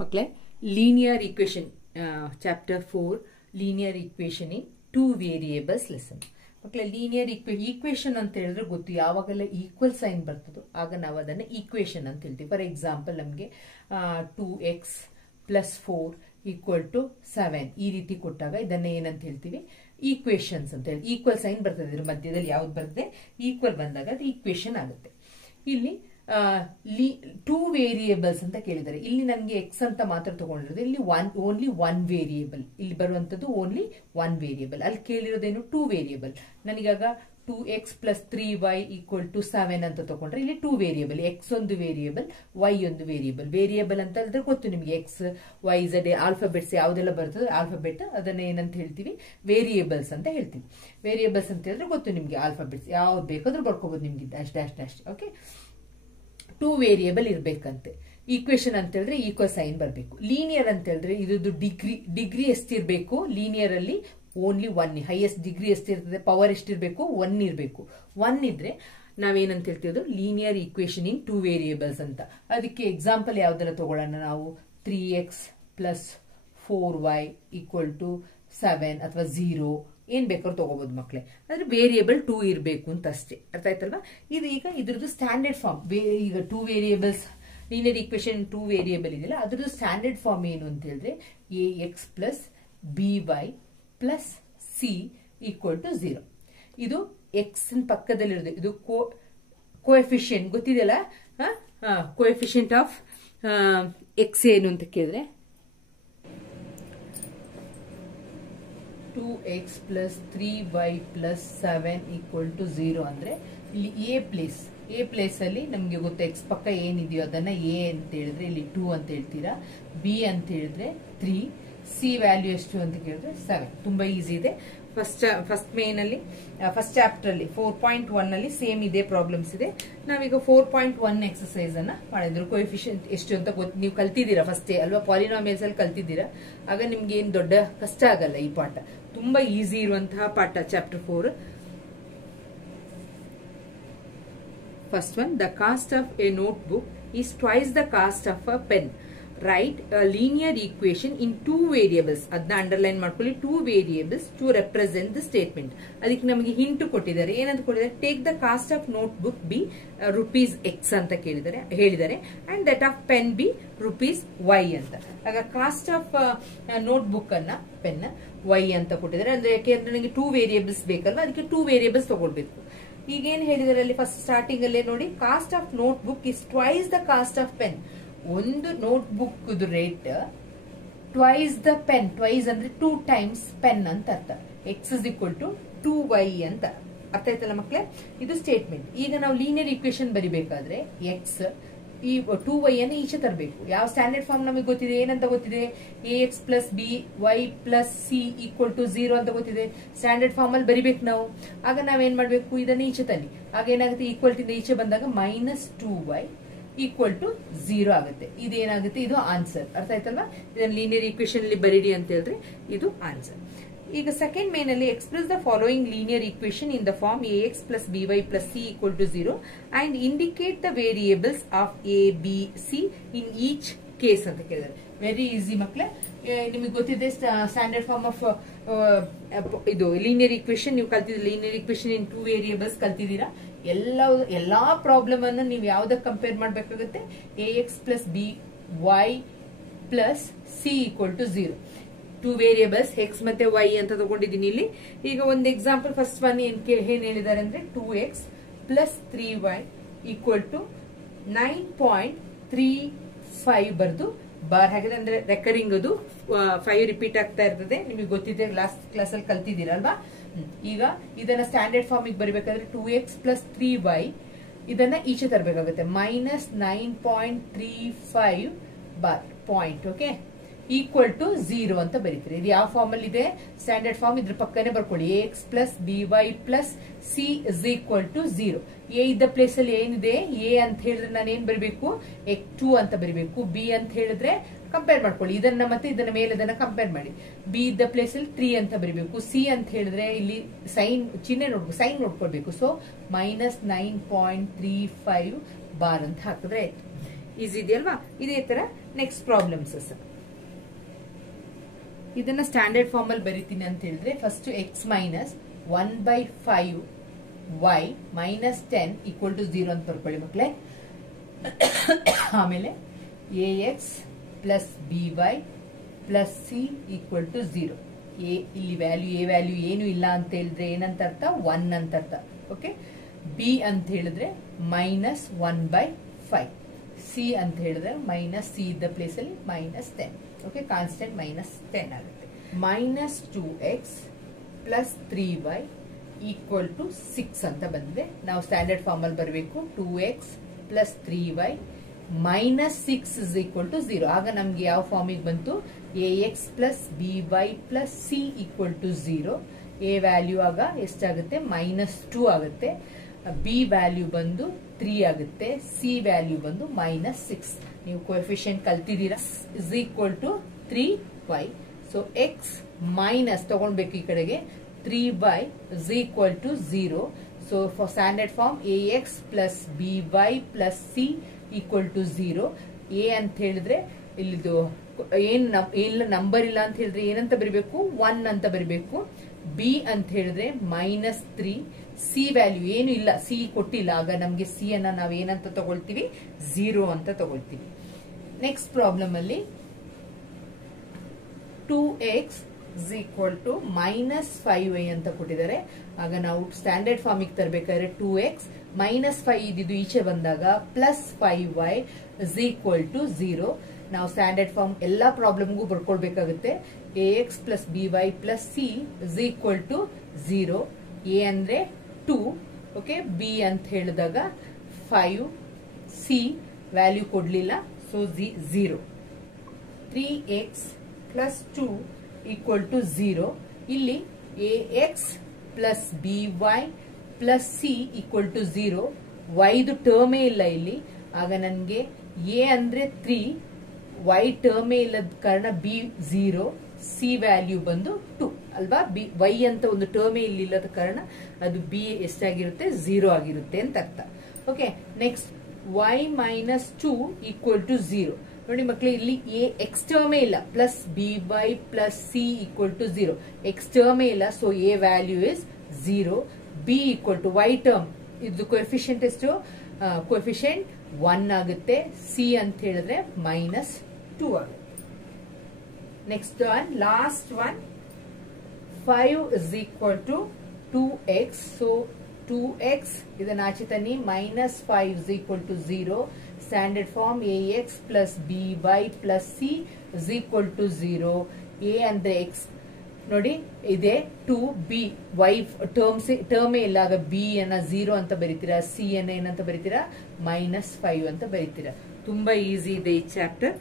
ಮಕ್ಕಳೇ linear equation chapter 4 linear equation in 2 variables lesson. ಮಕ್ಕಳೇ linear equation ಅಂತ ಹೇಳಿದ್ರೆ ಗೊತ್ತು, ಯಾವಾಗೆಲ್ಲ ಈಕ್ವಲ್ ಸೈನ್ ಬರ್ತದೋ ಆಗ ನಾವು ಅದನ್ನ ಈಕ್ವೇಶನ್ ಅಂತ ಹೇಳ್ತೀವಿ. ಫಾರ್ ಎಕ್ಸಾಂಪಲ್ ನಮಗೆ 2x + 4 = 7 ಈ ರೀತಿ ಕೊಟ್ಟಾಗ ಇದನ್ನ ಏನಂತ ಹೇಳ್ತೀವಿ, ಈಕ್ವೇಶನ್ಸ್ ಅಂತ ಹೇಳಿ. ಈಕ್ವಲ್ ಸೈನ್ ಬರ್ತದೆ, ಇದ್ರ ಮಧ್ಯದಲ್ಲಿ ಯಾವ್ದು ಬರ್ತದೆ, ಈಕ್ವಲ್ ಬಂದಾಗ ಅದು ಈಕ್ವೇಶನ್ ಆಗುತ್ತೆ. ಇಲ್ಲಿ 2 ವೇರಿಯೇಬಲ್ಸ್ ಅಂತ ಕೇಳಿದ್ದಾರೆ. ಇಲ್ಲಿ ನನಗೆ ಎಕ್ಸ್ ಅಂತ ಮಾತ್ರ ತಗೊಂಡಿರೋದು, ಇಲ್ಲಿ ಓನ್ಲಿ 1 ವೇರಿಯೇಬಲ್, ಇಲ್ಲಿ ಬರುವಂತದ್ದು ಓನ್ಲಿ 1 ವೇರಿಯೇಬಲ್. ಅಲ್ಲಿ ಕೇಳಿರೋದೇನು 2 ವೇರಿಯೇಬಲ್. ನನಗೀಗ 2x + 3y = 7 ಅಂತ ತಗೊಂಡ್ರೆ ಇಲ್ಲಿ 2 ವೇರಿಯೇಬಲ್, ಎಕ್ಸ್ ಒಂದು ವೇರಿಯೇಬಲ್, ವೈ ಒಂದು ವೇರಿಯೇಬಲ್. ವೇರಿಯೇಬಲ್ ಅಂತ ಹೇಳಿದ್ರೆ ಗೊತ್ತು ನಿಮಗೆ, ಎಕ್ಸ್ ವೈ ಝೆಡ್ ಆಲ್ಫಾಬೆಟ್ಸ್ ಯಾವ್ದೆಲ್ಲ ಬರ್ತದೆ ಆಲ್ಫಾಬೆಟ್, ಅದನ್ನ ಏನಂತ ಹೇಳ್ತೀವಿ, ವೇರಿಯೇಬಲ್ಸ್ ಅಂತ ಹೇಳ್ತೀವಿ. ವೇರಿಯೇಬಲ್ಸ್ ಅಂತ ಹೇಳಿದ್ರೆ ಗೊತ್ತು ನಿಮಗೆ, ಆಲ್ಫಾಬೆಟ್ಸ್ ಯಾವ್ದು ಬೇಕಾದ್ರೂ ಬರ್ಕೋಬಹುದು ನಿಮ್ಗೆ, dash dash dash. Okay, 2 variable ಇರ್ಬೇಕಂತೆ. ಈಕ್ವೇಶನ್ ಅಂತ ಹೇಳಿದ್ರೆ ಈಕ್ವಲ್ ಸೈನ್ ಬರಬೇಕು. ಲೀನಿಯರ್ ಅಂತ ಹೇಳಿದ್ರೆ ಇದು ಡಿಗ್ರಿ ಎಷ್ಟಿರ್ಬೇಕು, ಲೀನಿಯರ್ ಅಲ್ಲಿ ಓನ್ಲಿ 1, ಹೈಯೆಸ್ಟ್ ಡಿಗ್ರಿ ಎಷ್ಟಿರ್ತದೆ, ಪವರ್ ಎಷ್ಟಿರ್ಬೇಕು, 1 ಇರಬೇಕು. 1 ಇದ್ರೆ ನಾವೇನಂತ ಹೇಳ್ತೀವಿ, ಲೀನಿಯರ್ ಈಕ್ವೇಶನ್ ಇನ್ 2 ವೇರಿಯೇಬಲ್ಸ್ ಅಂತ. ಅದಕ್ಕೆ ಎಕ್ಸಾಂಪಲ್ ಯಾವ್ದೆಲ್ಲ ತಗೊಳ್ಳೋಣ ನಾವು, 3x + 4y = 7 ಅಥವಾ 0 ಏನ್ ಬೇಕಾದ್ರೂ ತಗೋಬಹುದು ಮಕ್ಕಳೇ. ಅಂದ್ರೆ ವೇರಿಯೇಬಲ್ 2 ಇರಬೇಕು ಅಂತ ಅಷ್ಟೇ, ಅರ್ಥ ಆಯ್ತಲ್ವಾ. ಇದು ಈಗ ಇದ್ರದ್ದು ಸ್ಟ್ಯಾಂಡರ್ಡ್ ಫಾರ್ಮ್. ಈಗ 2 ವೇರಿಯೇಬಲ್ಸ್ ಲೀನಿಯರ್ ಈಕ್ವೇಶನ್ 2 ವೇರಿಯೇಬಲ್ ಇದೆಯಲ್ಲ, ಅದ್ರದ್ದು ಸ್ಟ್ಯಾಂಡರ್ಡ್ ಫಾರ್ಮ್ ಏನು ಅಂತ ಹೇಳಿದ್ರೆ ax + by + c = 0. ಇದು ಎಕ್ಸ್ ಪಕ್ಕದಲ್ಲಿರೋದು, ಇದು ಕೋಎಫಿಷಿಯಂಟ್ ಗೊತ್ತಿದೆಯಲ್ಲ, ಕೋಎಫಿಷಿಯಂಟ್ ಆಫ್ ಎಕ್ಸ್ ಏನು ಅಂತ ಕೇಳಿದ್ರೆ 2x + 3y + 7 = 0 ಅಂದ್ರೆ ಇಲ್ಲಿ ಎ ಪ್ಲೇಸ್ ಅಲ್ಲಿ ನಮ್ಗೆ ಗೊತ್ತು, ಎಕ್ಸ್ ಪಕ್ಕ ಏನಿದೆಯೋ ಅದನ್ನ ಎ ಅಂತ ಹೇಳಿದ್ರೆ ಇಲ್ಲಿ 2 ಅಂತ ಹೇಳ್ತೀರಾ, ಬಿ ಅಂತ ಹೇಳಿದ್ರೆ 3, ಸಿ ವ್ಯಾಲ್ಯೂ ಎಷ್ಟು ಅಂತ ಕೇಳಿದ್ರೆ 7. ತುಂಬಾ ಈಸಿ ಇದೆ. ಫಸ್ಟ್ ಮೇನ್ ಅಲ್ಲಿ ಫಸ್ಟ್ ಚಾಪ್ಟರ್ ಅಲ್ಲಿ 4.1 ಅಲ್ಲಿ ಸೇಮ್ ಇದೇ ಪ್ರಾಬ್ಲಮ್ಸ್ ಇದೆ. ನಾವೀಗ 4.1 ಎಕ್ಸರ್ಸೈಸ್ ಅನ್ನ ಮಾಡಿದ್ರು. ಕೋಎಫಿಷಿಯಂಟ್ ಎಷ್ಟು ಅಂತ ನೀವು ಕಲ್ತಿದ್ದೀರಾ ಫಸ್ಟ್ ಅಲ್ವಾ, ಪಾಲಿನಾಮಿಯಲ್ಸ್ ಅಲ್ಲಿ ಕಲ್ತಿದ್ದೀರಾ. ಆಗ ನಿಮ್ಗೆ ಏನ್ ದೊಡ್ಡ ಕಷ್ಟ ಆಗಲ್ಲ. ಈ ಪಾಠ ತುಂಬಾ ಈಸಿ ಇರುವಂತಹ ಪಾಠ, chapter 4. First one, the cost of a notebook is twice the cost of a pen. Write a linear equation in 2 variables. ಅದನ್ನ ಅಂಡರ್ಲೈನ್ ಮಾಡ್ಕೊಳ್ಳಿ, 2 variables to represent the statement. ಅದಕ್ಕೆ ನಮಗೆ ಹಿಂಟ್ ಕೊಟ್ಟಿದ್ದಾರೆ. ಏನಂತ ಕೊಟ್ಟಿದ್ದಾರೆ, take the cost of notebook B ₹x ಅಂತ ಹೇಳಿದ್ದಾರೆ, and that of pen B ₹y ಅಂತ. ಆಗ ಕಾಸ್ಟ್ ಆಫ್ ನೋಟ್ಬುಕ್ ಅನ್ನ ಪೆನ್ y ಅಂತ ಕೊಟ್ಟಿದ್ದಾರೆ. ಅಂದ್ರೆ ಯಾಕೆಂದ್ರೆ ನನಗೆ 2 ವೇರಿಯೇಬಲ್ಸ್ ಬೇಕಲ್ವಾ, ಅದಕ್ಕೆ 2 ವೇರಿಯೇಬಲ್ಸ್ ತಗೊಳ್ಬೇಕು. ಈಗ ಏನ್ ಹೇಳಿದಾರೆ ಅಲ್ಲಿ ಫಸ್ಟ್ ಸ್ಟಾರ್ಟಿಂಗ್ ಅಲ್ಲೇ ನೋಡಿ, cost of notebook is twice the cost of pen. ಒಂದು notebook rate twice the pen, twice ಅಂದ್ರೆ 2 ಟೈಮ್ಸ್ ಪೆನ್ ಅಂತ ಅರ್ಥ. ಎಕ್ಸ್ = 2y ಅಂತ ಅರ್ಥ ಆಯ್ತಲ್ಲ ಮಕ್ಕಳೇ, ಇದು ಸ್ಟೇಟ್ಮೆಂಟ್. ಈಗ ನಾವು ಲೀನಿಯರ್ ಈಕ್ವೇಶನ್ ಬರಿಬೇಕಾದ್ರೆ ಎಕ್ಸ್ ಈ 2y ಅನ್ನು ಈಚೆ ತರಬೇಕು. ಯಾವ ಸ್ಟ್ಯಾಂಡರ್ಡ್ ಫಾರ್ಮ್ ನಮಗೆ ಗೊತ್ತಿದೆ, ಏನಂತ ಗೊತ್ತಿದೆ, ax + by + c = 0 ಅಂತ ಗೊತ್ತಿದೆ. ಸ್ಟ್ಯಾಂಡರ್ಡ್ ಫಾರ್ಮ್ ಅಲ್ಲಿ ಬರಿಬೇಕು ನಾವು. ಆಗ ನಾವೇನ್ ಮಾಡ್ಬೇಕು, ಇದನ್ನ ಈಚೆ ತನ್ನಿ. ಆಗ ಏನಾಗುತ್ತೆ, ಈಕ್ವಲ್ಟಿಂದ ಈಚೆ ಬಂದಾಗ -2y = 0 ಆಗುತ್ತೆ. ಇದೇನಾಗುತ್ತೆ, ಇದು ಆನ್ಸರ್. ಅರ್ಥ ಆಯ್ತಲ್ವಾ. ಇದನ್ನ ಲೀನಿಯರ್ ಈಕ್ವೇಶನ್ ಅಲ್ಲಿ ಬರೀರಿ ಅಂತ ಹೇಳಿದ್ರೆ ಇದು ಆನ್ಸರ್. ಈಗ ಸೆಕೆಂಡ್ ಮೇನ್ ಅಲ್ಲಿ express the following linear equation in the form ax + by + c = 0 and indicate the variables of a b c in each case ಅಂತ ಕೇಳಿದ್ದಾರೆ. ವೆರಿ ಈಸಿ ಮಕ್ಕಳೇ, ನಿಮಗೆ ಗೊತ್ತಿದೆ ಸ್ಟ್ಯಾಂಡರ್ಡ್ ಫಾರ್ಮ್ ಆಫ್ ಇದು ಲೀನಿಯರ್ ಈಕ್ವೇಶನ್ ನೀವು ಕಲ್ತಿದ್ದೀರಾ. ಲೀನಿಯರ್ ಈಕ್ವೇಶನ್ ಇನ್ 2 ವೇರಿಯೇಬಲ್ಸ್ ಕಲ್ತಿದ್ದೀರಾ. ಎಲ್ಲಾ ಪ್ರಾಬ್ಲಮ್ ಅನ್ನು ನೀವು ಯಾವ್ದಕ್ಕೆ ಕಂಪೇರ್ ಮಾಡಬೇಕಾಗುತ್ತೆ, ax + by + c = 0. 2 variables X ಮತ್ತೆ ವೈ ಅಂತ ತಗೊಂಡಿದ್ದೀನಿ ಇಲ್ಲಿ. ಈಗ ಒಂದು ಎಕ್ಸಾಂಪಲ್ ಫಸ್ಟ್ ಒನ್ ಏನ್ ಹೇಳಿದ್ದಾರೆ ಅಂದ್ರೆ 2x + 3y = 9.35 ಬರ್ದು ಬಾರ್ ಹಾಕಿದ್ರೆ, ಅಂದ್ರೆ ರೆಕರಿಂಗ್ ಅದು 5 ರಿಪೀಟ್ ಆಗ್ತಾ ಇರ್ತದೆ. ನಿಮಗೆ ಗೊತ್ತಿದೆ, ಲಾಸ್ಟ್ ಕ್ಲಾಸ್ ಅಲ್ಲಿ ಕಲ್ತಿದ್ದೀರಲ್ವಾ. ಈಗ ಇದನ್ನ ಸ್ಟ್ಯಾಂಡರ್ಡ್ ಫಾರ್ಮ್ ಬರಬೇಕಾದ್ರೆ 2x + 3y ಇದನ್ನ ಈಚೆ ತರಬೇಕಾಗುತ್ತೆ, -9.35 ಬಾರ್ ಪಾಯಿಂಟ್. ಓಕೆ, = 0 ಅಂತ ಬರೀತೀರಿ. ಇದು ಯಾವ ಫಾರ್ಮ್ ಅಲ್ಲಿ ಇದೆ, ಸ್ಟ್ಯಾಂಡರ್ಡ್ ಫಾರ್ಮ್. ಇದ್ರ ಪಕ್ಕನೆ ಬರ್ಕೊಳ್ಳಿ, ax + by + c = 0. ಎ ಇದ್ದ ಪ್ಲೇಸ್ ಅಲ್ಲಿ ಏನಿದೆ, ಎ ಅಂತ ಹೇಳಿದ್ರೆ ನಾನು ಏನ್ ಬರೀಬೇಕು, x2 ಅಂತ ಬರೀಬೇಕು. ಬಿ ಅಂತ ಹೇಳಿದ್ರೆ ಕಂಪೇರ್ ಮಾಡ್ಕೊಳ್ಳಿ, ಇದನ್ನ ಮತ್ತೆ ಇದನ್ನ ಮೇಲೆದನ್ನ ಕಂಪೇರ್ ಮಾಡಿ. ಬಿ ಇದ್ದ ಪ್ಲೇಸ್ ಅಲ್ಲಿ 3 ಅಂತ ಬರೀಬೇಕು. ಸಿ ಅಂತ ಹೇಳಿದ್ರೆ ಇಲ್ಲಿ ಸೈನ್ ಚಿಹ್ನೆ ನೋಡ್ಬೇಕು, ಸೈನ್ ನೋಡ್ಕೊಳ್ಬೇಕು. ಸೊ -9.35 ಬಾರ್ ಅಂತ ಹಾಕಿದ್ರೆ ಆಯ್ತು. ಈಸಿ ಇದೆಯಲ್ವಾ. ಇದೇ ತರ ನೆಕ್ಸ್ಟ್ ಪ್ರಾಬ್ಲಮ್ಸ್. ಇದನ್ನ ಸ್ಟ್ಯಾಂಡರ್ಡ್ ಫಾರ್ಮ್ ಅಲ್ಲಿ ಬರೀತೀನಿ ಅಂತ ಹೇಳಿದ್ರೆ first x minus 1/5 y minus 10 equal to 0 ಅಂತ ಬರ್ಕೊಳ್ಳಿ ಮಕ್ಕಳೇ. ಆಮೇಲೆ ax plus by plus c equal to 0. ಇಲ್ಲಿ ವ್ಯಾಲ್ಯೂ ಏನು ಇಲ್ಲ ಅಂತ ಹೇಳಿದ್ರೆ ಏನಂತ ಅರ್ಥ, 1 ಅಂತ ಅರ್ಥ. ಓಕೆ, b ಅಂತ ಹೇಳಿದ್ರೆ ಮೈನಸ್ 1/5, c ಅಂತ ಹೇಳಿದ್ರೆ ಮೈನಸ್ c ಇದ್ದ ಪ್ಲೇಸ್ ಅಲ್ಲಿ ಮೈನಸ್ 10. ಓಕೆ, ಕಾನ್ಸ್ಟೆಂಟ್ ಮೈನಸ್ 10 ಆಗುತ್ತೆ. Minus 2x plus 3y equal to 6 ಅಂತ ಬಂದಿದೆ. ನಾವು ಸ್ಟ್ಯಾಂಡರ್ಡ್ ಫಾರ್ಮ್ ಅಲ್ಲಿ ಬರಬೇಕು. 2x plus 3y minus 6 is equal to 0. ಆಗ ನಮ್ಗೆ ಯಾವ ಫಾರ್ಮಿಗೆ ಬಂತು, ax plus by plus c equal to 0. a value ಆಗ ಎಷ್ಟಾಗುತ್ತೆ, ಮೈನಸ್ 2 ಆಗುತ್ತೆ. b ವ್ಯಾಲ್ಯೂ ಬಂದು 3 ಆಗುತ್ತೆ. c ವ್ಯಾಲ್ಯೂ ಬಂದು ಮೈನಸ್ 6. ನೀವು ಕೋಎಫಿಷಿಯಂಟ್ ಕಲ್ತಿದ್ದೀರಾ. Is equal to 3y. So x minus ತಗೊಳ್ಬೇಕು ಈ ಕಡೆಗೆ, 3y is equal to 0. So for standard form ax plus by plus c equal to 0. a ಅಂತ ಹೇಳಿದ್ರೆ ಇಲ್ಲಿದು ಏನ್ ನಂಬರ್ ಇಲ್ಲ ಅಂತ ಹೇಳಿದ್ರೆ ಏನಂತ ಬರಿಬೇಕು, 1 ಅಂತ ಬರಿಬೇಕು. b ಅಂತ ಹೇಳಿದ್ರೆ ಮೈನಸ್ 3. ಸಿ ವ್ಯಾಲ್ಯೂ ಏನು ಇಲ್ಲ, ಸಿ ಕೊಟ್ಟಿಲ್ಲ. ಆಗ ನಮ್ಗೆ ಸಿ ಅನ್ನ ನಾವ್ ಏನಂತ ತಗೊಳ್ತೀವಿ, 0 ಅಂತ ತಗೊಳ್ತೀವಿ. ನೆಕ್ಸ್ಟ್ ಪ್ರಾಬ್ಲಮ್ ಅಲ್ಲಿ 2x is equal to minus 5y ಅಂತ ಕೊಟ್ಟಿದ್ದಾರೆ. ಆಗ ನಾವು ಸ್ಟ್ಯಾಂಡರ್ಡ್ ಫಾರ್ಮಿಗೆ ತರಬೇಕಾದ್ರೆ 2x ಮೈನಸ್ 5 ಇದ್ದು ಈಚೆ ಬಂದಾಗ plus 5y is equal to 0. ನಾವು ಸ್ಟ್ಯಾಂಡರ್ಡ್ ಫಾರ್ಮ್ ಎಲ್ಲಾ ಪ್ರಾಬ್ಲಮ್ಗೂ ಬರ್ಕೊಳ್ಬೇಕಾಗುತ್ತೆ. ax plus by plus c is equal to 0. a ಅಂದ್ರೆ 2, ಓಕೆ, b ಅಂತ ಹೇಳಿದಾಗ 5, c ವ್ಯಾಲ್ಯೂ ಕೊಡ್ಲಿಲ್ಲ, so 0. 3x plus 2 equal to 0. ಇಲ್ಲಿ ax plus by plus c equal to 0. yದು ಟರ್ಮೇ ಇಲ್ಲ ಇಲ್ಲಿ. ಆಗ ನನ್ಗೆ a ಅಂದ್ರೆ 3, y ಟರ್ಮೇ ಇಲ್ಲದ ಕಾರಣ b 0, c ವ್ಯಾಲ್ಯೂ ಬಂದು 2 ಅಲ್ವಾ. y ಅಂತ ಒಂದು ಟರ್ಮೇ ಇಲ್ಲಿ ಇಲ್ಲದ ಕಾರಣ ಅದು b ಎಷ್ಟಾಗಿರುತ್ತೆ, 0 ಆಗಿರುತ್ತೆ ಅಂತ ಅರ್ಥ. Okay, next y minus 2 equal to 0. ನೋಡಿ ಮಕ್ಕಳು, ಇಲ್ಲಿ ಎಕ್ಸ್ ಟರ್ಮೇ ಇಲ್ಲ, plus by plus c equal to 0. X ಟರ್ಮೇ ಇಲ್ಲ, so a value is 0. b equal to y term, ಇದು ಕೋಎಫಿಷಿಯಂಟ್ ಎಷ್ಟು, ಕೋಎಫಿಷಿಯಂಟ್ 1 ಆಗುತ್ತೆ. c ಅಂತ ಹೇಳಿದ್ರೆ ಮೈನಸ್ 2 ಆಗುತ್ತೆ. Next one, last one, 5 is equal to 2x. So 2x ಇದನ್ನ ಆಚೆ ತನ್ನಿ, minus 5 is equal to 0. Standard form ax plus by plus c is equal to 0. a ಅಂದ್ರೆ x ನೋಡಿ ಇದೆ, 2b y ಟರ್ಮೇ ಇಲ್ಲ. ಆಗ b ಅನ್ನ 0 ಅಂತ ಬರೀತೀರಾ, c ಅನ್ನ ಏನಂತ ಬರೀತೀರಾ, ಮೈನಸ್ 5 ಅಂತ ಬರೀತೀರಾ. ತುಂಬಾ ಈಸಿ ಇದೆ ಈ ಚಾಪ್ಟರ್.